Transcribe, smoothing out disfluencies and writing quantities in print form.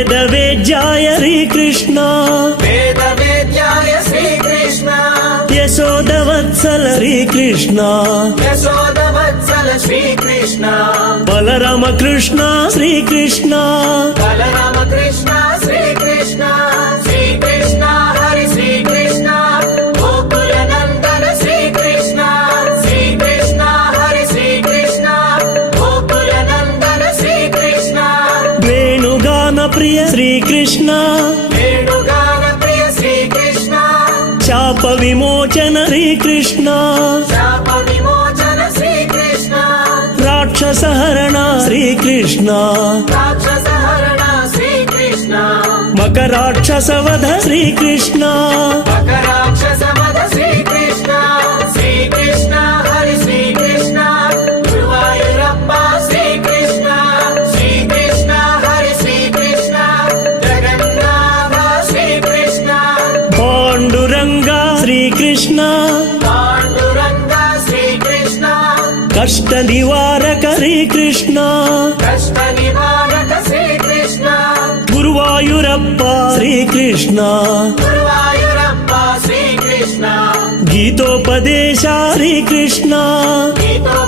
वेदवेद्याय श्रीकृष्ण वेदवेद्याय श्रीकृष्ण यशोदवत्सल श्रीकृष्ण यशोदवत्सल श्रीकृष्ण बलराम कृष्ण श्रीकृष्ण बलराम कृष्ण श्रीकृष्ण श्रीकृष्ण हरि श्रीकृष्ण गोकुल नंदन श्रीकृष्ण श्रीकृष्ण हरि श्रीकृष्ण गोकुल नंदन श्रीकृष्ण वेणुगान प्रिय श्रीकृष्ण वेणुगान प्रिय श्रीकृष्ण शाप विमोचन श्रीकृष्ण शाप विमोचन श्रीकृष्ण राक्षसहरण श्रीकृष्ण राक्षसहरण श्रीकृष्ण मकराक्षसवध श्रीकृष्ण मकराक्षसवध श्रीकृष्ण श्रीकृष्ण हरि श्रीकृष्ण गुरुवायूरप्पा श्रीकृष्ण श्रीकृष्ण हरि श्रीकृष्ण जगन्नाथ श्रीकृष्ण पाण्डुरङ्ग श्रीकृष्ण पाण्डुरङ्ग श्रीकृष्ण कष्ट निवारक श्रीकृष्ण कष्ट निवारक श्रीकृष्ण गुरुवायूरप्पा श्रीकृष्ण गुरुवायूरप्पा श्रीकृष्ण गीतोपदेश श्रीकृष्ण गीतो